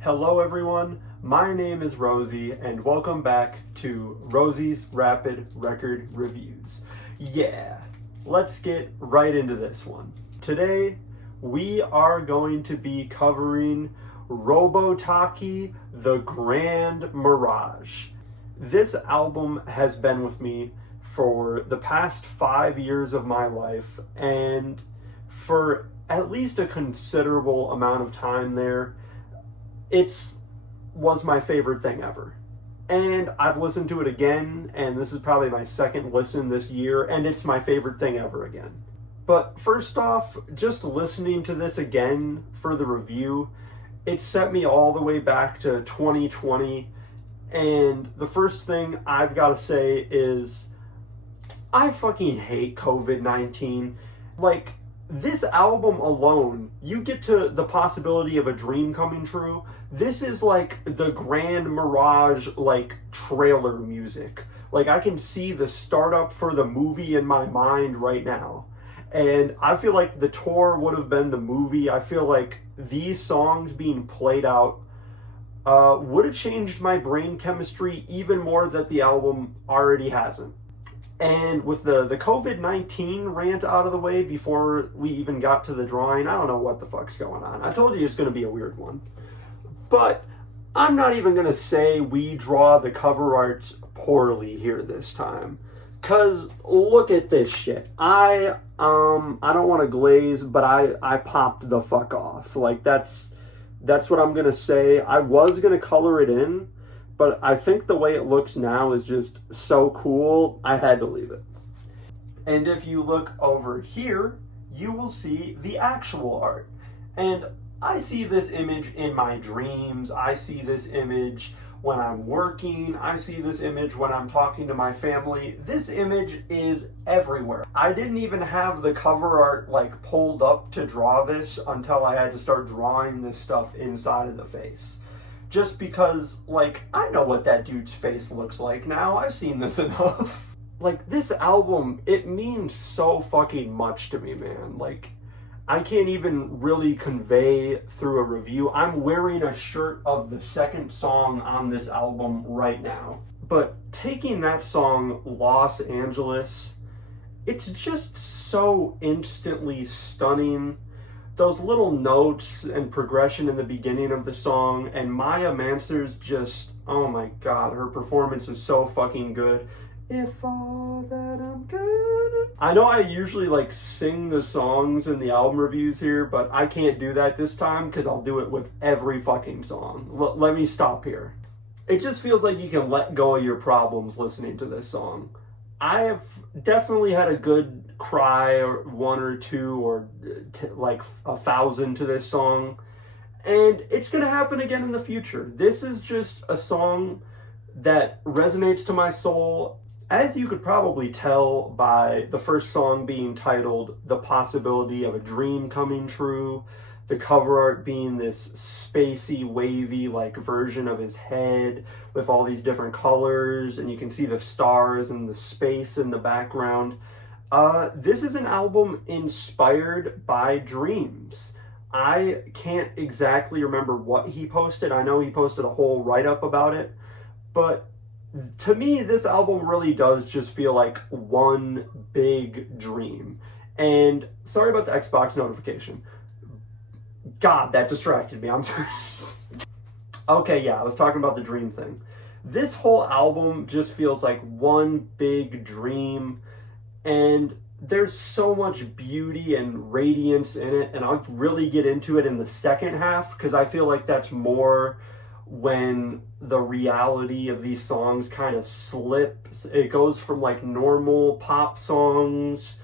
Hello everyone, my name is Rosie and welcome back to Rosie's Rapid Record Reviews. Yeah, let's get right into this one. Today we are going to be covering Robotaki, the Grand Mirage. This album has been with me for the past 5 years of my life, and for at least a considerable amount of time there, was my favorite thing ever. And I've listened to it again, and this is probably my second listen this year, and it's my favorite thing ever again. But first off, just listening to this again for the review, it set me all the way back to 2020, and the first thing I've got to say is I fucking hate COVID-19. Like, this album alone, you get to the possibility of a dream coming true. This is like the Grand Mirage, like, trailer music. Like, I can see the startup for the movie in my mind right now. And I feel like the tour would have been the movie. I feel like these songs being played out would have changed my brain chemistry even more that the album already hasn't. And with the COVID-19 rant out of the way before we even got to the drawing, I don't know what the fuck's going on. I told you it's going to be a weird one. But I'm not even going to say we draw the cover arts poorly here this time. Because look at this shit. I don't want to glaze, but I popped the fuck off. Like, that's what I'm going to say. I was going to color it in, but I think the way it looks now is just so cool, I had to leave it. And if you look over here, you will see the actual art. And I see this image in my dreams. I see this image when I'm working. I see this image when I'm talking to my family. This image is everywhere. I didn't even have the cover art like pulled up to draw this until I had to start drawing this stuff inside of the face. Just because, like, I know what that dude's face looks like now. I've seen this enough. Like, this album, it means so fucking much to me, man. Like, I can't even really convey through a review. I'm wearing a shirt of the second song on this album right now. But taking that song, Los Angeles, it's just so instantly stunning. Those little notes and progression in the beginning of the song, and Maya Manser's just, oh my god, her performance is so fucking good. If all that I'm good. I know I usually like sing the songs in the album reviews here, but I can't do that this time because I'll do it with every fucking song. Let me stop here. It just feels like you can let go of your problems listening to this song. I have definitely had a good cry, or one or two, or like 1,000 to this song, and it's gonna happen again in the future. This is just a song that resonates to my soul, as you could probably tell by the first song being titled The Possibility of a Dream Coming True, the cover art being this spacey, wavy, like, version of his head with all these different colors, and you can see the stars and the space in the background. This is an album inspired by dreams. I can't exactly remember what he posted. I know he posted a whole write-up about it, but to me, this album really does just feel like one big dream. And sorry about the Xbox notification. God, that distracted me. I'm sorry. Okay, yeah, I was talking about the dream thing. This whole album just feels like one big dream, and there's so much beauty and radiance in it, and I'll really get into it in the second half, because I feel like that's more when the reality of these songs kind of slips. It goes from like normal pop songs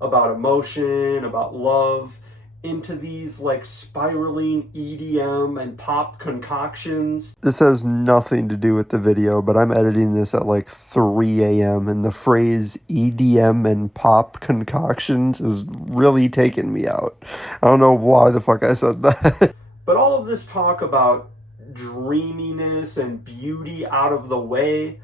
about emotion, about love, into these like spiraling EDM and pop concoctions. This has nothing to do with the video, but I'm editing this at like 3 a.m. and the phrase EDM and pop concoctions is really taking me out. I don't know why the fuck I said that. But all of this talk about dreaminess and beauty out of the way,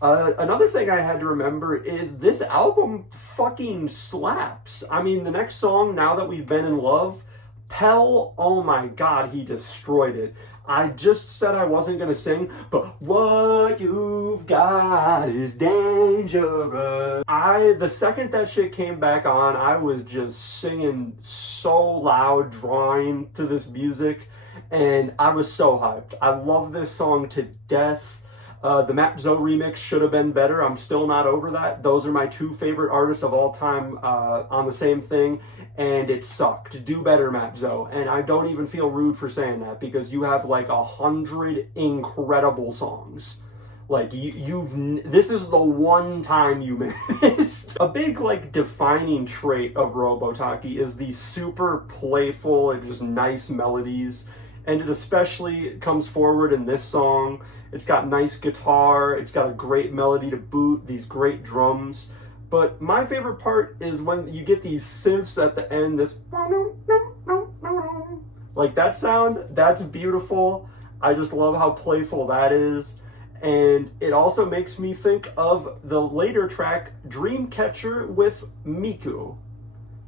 another thing I had to remember is this album fucking slaps. I mean, the next song, Now That We've Been in Love, Pell, oh my god, he destroyed it. I just said I wasn't going to sing, but what you've got is dangerous. The second that shit came back on, I was just singing so loud, drawing to this music, and I was so hyped. I love this song to death. The Map Zoe remix should have been better. I'm still not over that. Those are my two favorite artists of all time on the same thing, and it sucked. Do better, Map Zoe. And I don't even feel rude for saying that, because you have like 100 incredible songs. Like, this is the one time you missed. A big, like, defining trait of Robotaki is the super playful and just nice melodies. And it especially comes forward in this song. It's got nice guitar, it's got a great melody to boot, these great drums. But my favorite part is when you get these synths at the end, this like that sound, that's beautiful. I just love how playful that is. And it also makes me think of the later track, Dreamcatcher with Miku.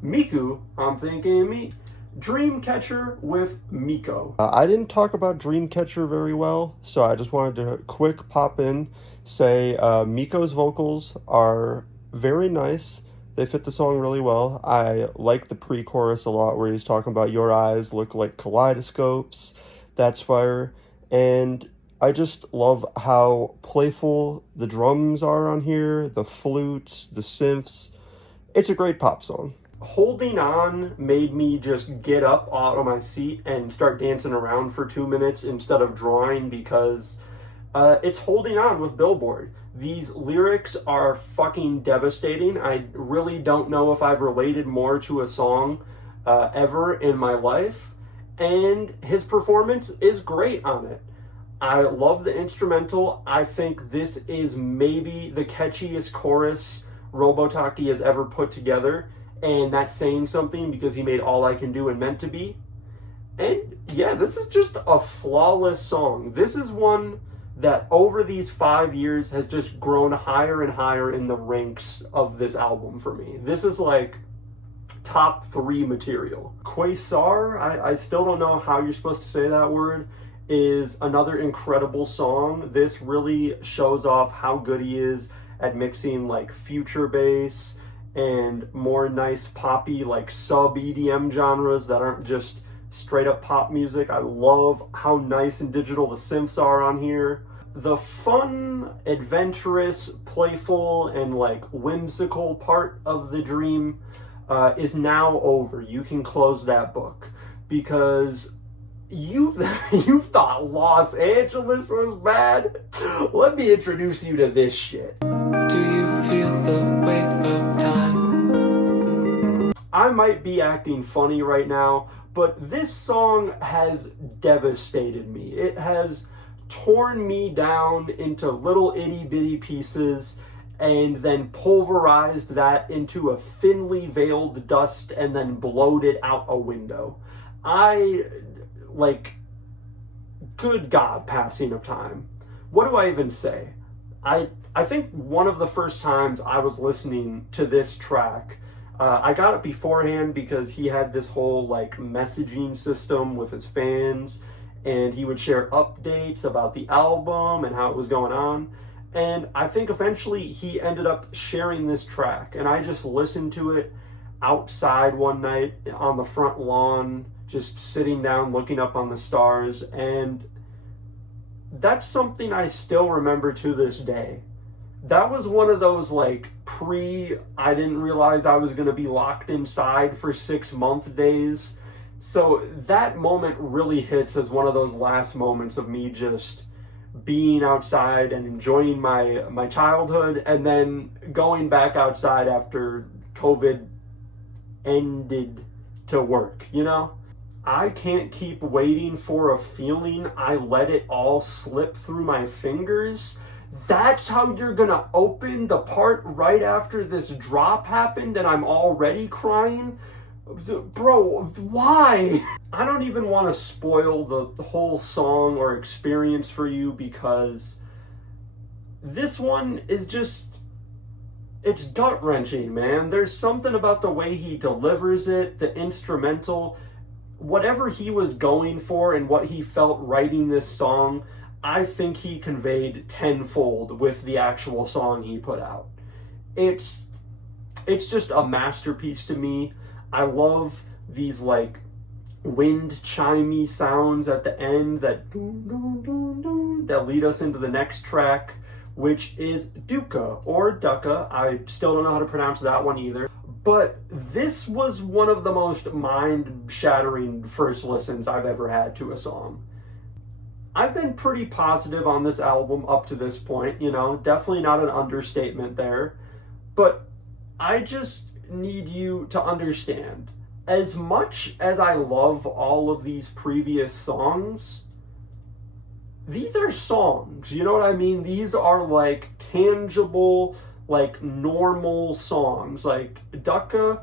Miku, I'm thinking me. Dreamcatcher with Miko. I didn't talk about Dreamcatcher very well, so I just wanted to quick pop in, say Miko's vocals are very nice. They fit the song really well. I like the pre-chorus a lot where he's talking about your eyes look like kaleidoscopes. That's fire. And I just love how playful the drums are on here, the flutes, the synths. It's a great pop song. Holding On made me just get up out of my seat and start dancing around for 2 minutes instead of drawing, because it's Holding On with Billboard. These lyrics are fucking devastating. I really don't know if I've related more to a song ever in my life, and his performance is great on it. I love the instrumental. I think this is maybe the catchiest chorus Robotaki has ever put together. And that's saying something, because he made All I Can Do and Meant to Be. And yeah, this is just a flawless song. This is one that over these 5 years has just grown higher and higher in the ranks of this album for me. This is like top 3 material. Quasar, I still don't know how you're supposed to say that word, is another incredible song. This really shows off how good he is at mixing like future bass and more nice poppy, like sub-EDM genres that aren't just straight up pop music. I love how nice and digital the synths are on here. The fun, adventurous, playful, and like whimsical part of the dream is now over. You can close that book, because you thought Los Angeles was bad? Let me introduce you to this shit. Do you feel the weight of time? I might be acting funny right now, but this song has devastated me. It has torn me down into little itty bitty pieces and then pulverized that into a thinly veiled dust and then blowed it out a window. Good God, passing of time. What do I even say? I think one of the first times I was listening to this track, I got it beforehand because he had this whole like messaging system with his fans, and he would share updates about the album and how it was going on. And I think eventually he ended up sharing this track, and I just listened to it outside one night on the front lawn, just sitting down looking up on the stars, and that's something I still remember to this day. That was one of those like I didn't realize I was going to be locked inside for 6 month days. So that moment really hits as one of those last moments of me just being outside and enjoying my childhood, and then going back outside after COVID ended to work, you know? I can't keep waiting for a feeling. I let it all slip through my fingers. That's how you're gonna open the part right after this drop happened and I'm already crying? Bro, why? I don't even want to spoil the whole song or experience for you, because this one is just, it's gut-wrenching, man. There's something about the way he delivers it, the instrumental. whatever he was going for and what he felt writing this song, I think he conveyed tenfold with the actual song he put out. It's just a masterpiece to me. I love these like wind chimey sounds at the end that that lead us into the next track, which is Duka or Duka. I still don't know how to pronounce that one either. But this was one of the most mind-shattering first listens I've ever had to a song. I've been pretty positive on this album up to this point, you know, definitely not an understatement there. But I just need you to understand, as much as I love all of these previous songs, these are songs, you know what I mean? These are like tangible, like normal songs. Like Duka,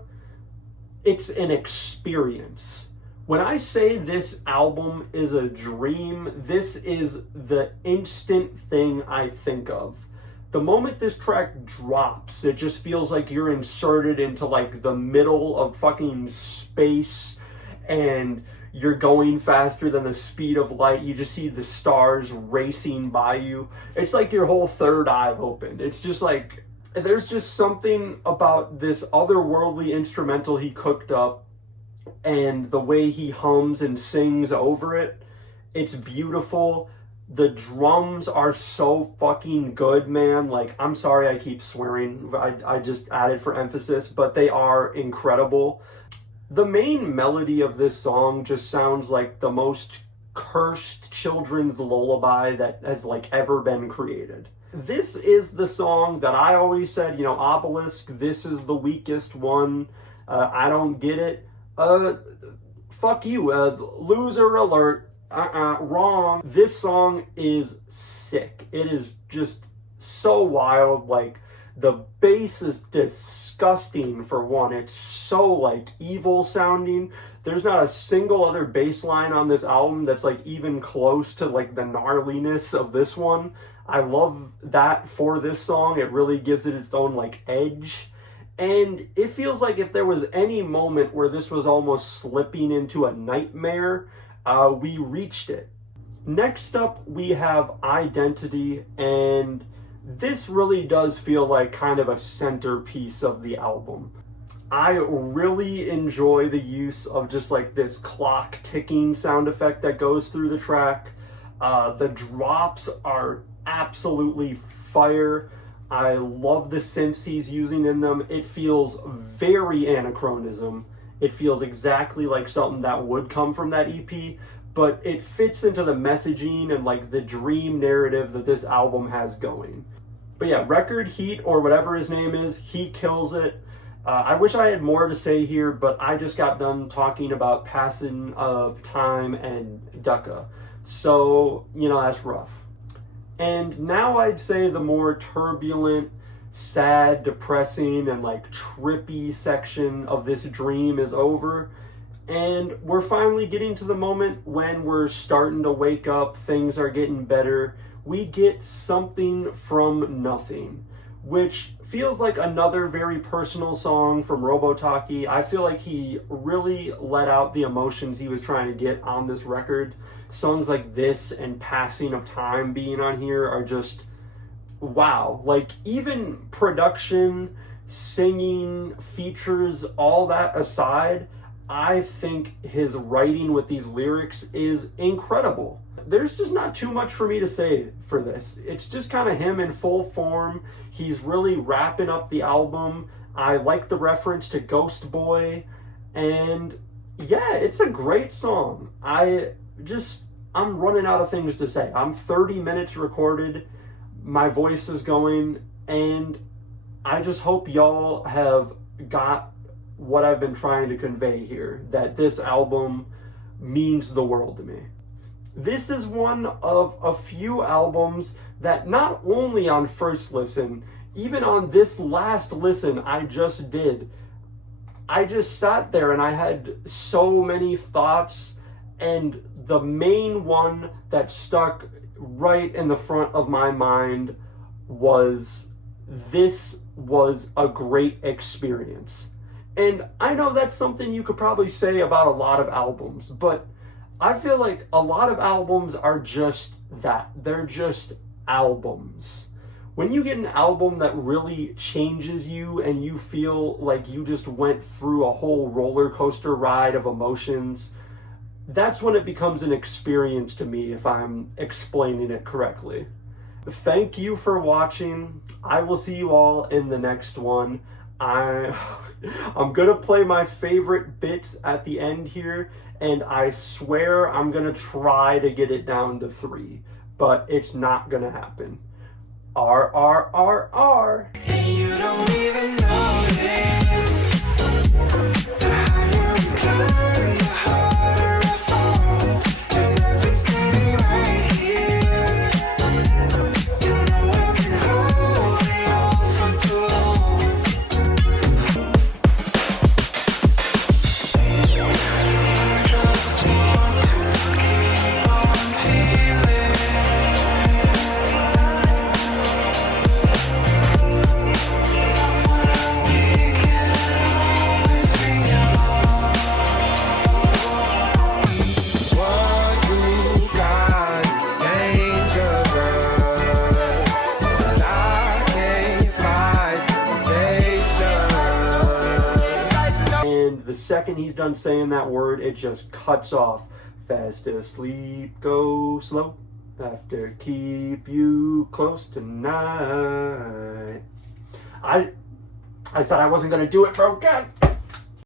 it's an experience. When I say this album is a dream, this is the instant thing I think of. The moment this track drops, it just feels like you're inserted into like the middle of fucking space and you're going faster than the speed of light. You just see the stars racing by you. It's like your whole third eye opened. It's just like, there's just something about this otherworldly instrumental he cooked up and the way he hums and sings over it. It's beautiful. The drums are so fucking good, man. Like, I'm sorry I keep swearing. I just added for emphasis, but they are incredible. The main melody of this song just sounds like the most cursed children's lullaby that has like ever been created. This is the song that I always said, you know, Obelisk, this is the weakest one. I don't get it. Fuck you. Loser alert. Wrong. This song is sick. It is just so wild. Like, the bass is disgusting for one. It's so like evil sounding. There's not a single other bass line on this album that's like even close to like the gnarliness of this one. I love that for this song. It really gives it its own like edge. And it feels like if there was any moment where this was almost slipping into a nightmare, we reached it. Next up, we have Identity, and this really does feel like kind of a centerpiece of the album. I really enjoy the use of just like this clock ticking sound effect that goes through the track. The drops are absolutely fire. I love the synths he's using in them. It feels very Anachronism. It feels exactly like something that would come from that EP, but it fits into the messaging and like the dream narrative that this album has going. But yeah, Record Heat, or whatever his name is, he kills it. I wish I had more to say here, but I just got done talking about Passing of Time and Duka. So, you know, that's rough. And now I'd say the more turbulent, sad, depressing, and like trippy section of this dream is over, and we're finally getting to the moment when we're starting to wake up, things are getting better. We get Something from Nothing, which feels like another very personal song from Robotaki. I feel like he really let out the emotions he was trying to get on this record. Songs like this and Passing of Time being on here are just wow. Like, even production, singing, features, all that aside, I think his writing with these lyrics is incredible. There's just not too much for me to say for this. It's just kind of him in full form. He's really wrapping up the album. I like the reference to Ghost Boy, and yeah, it's a great song. I'm running out of things to say. I'm 30 minutes recorded. My voice is going, and I just hope y'all have got what I've been trying to convey here, that this album means the world to me. This is one of a few albums that not only on first listen, even on this last listen I just did, I just sat there and I had so many thoughts, and the main one that stuck right in the front of my mind was, this was a great experience. And I know that's something you could probably say about a lot of albums, but I feel like a lot of albums are just that. They're just albums. When you get an album that really changes you and you feel like you just went through a whole roller coaster ride of emotions, that's when it becomes an experience to me, if I'm explaining it correctly. Thank you for watching. I will see you all in the next one. I'm gonna play my favorite bits at the end here, and I swear I'm gonna try to get it down to 3, but it's not gonna happen. RRRR. And you don't even know this. The higher we climb, the harder I fall. And I've been standing right here. You know I've been holding on for too long. I just want to keep on feeling. The second he's done saying that word, it just cuts off. Fast asleep, go slow. Have to keep you close tonight. I said I wasn't gonna do it, bro. God.